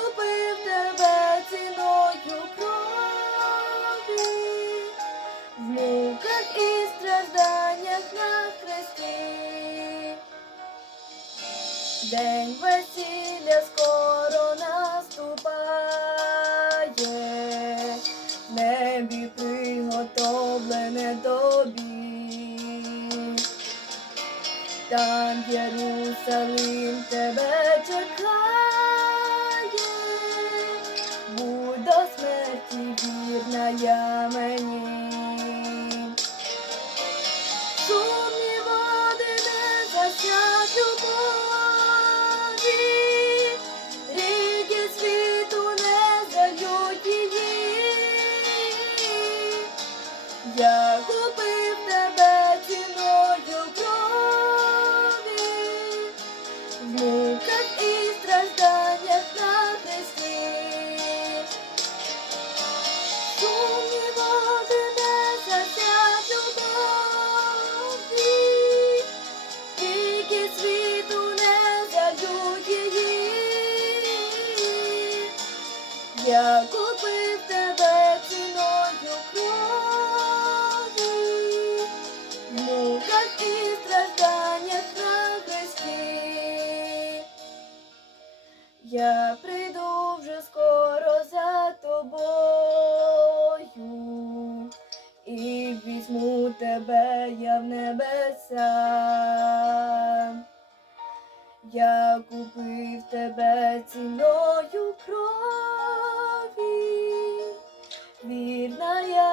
купив тебе ціною крові, в муках і стражданнях на хресті. День весілля скоро наступає, небі приготовлене тобі. Там Єрусалим тебе чекає, я мені. Сумні не засять любові, ріки світу не зальють. Я купив Я купив тебе ціною крові, муках і стражданнях на хресті. Я прийду вже скоро за тобою і візьму тебе я в небеса. Я купив тебе ціною. Naya.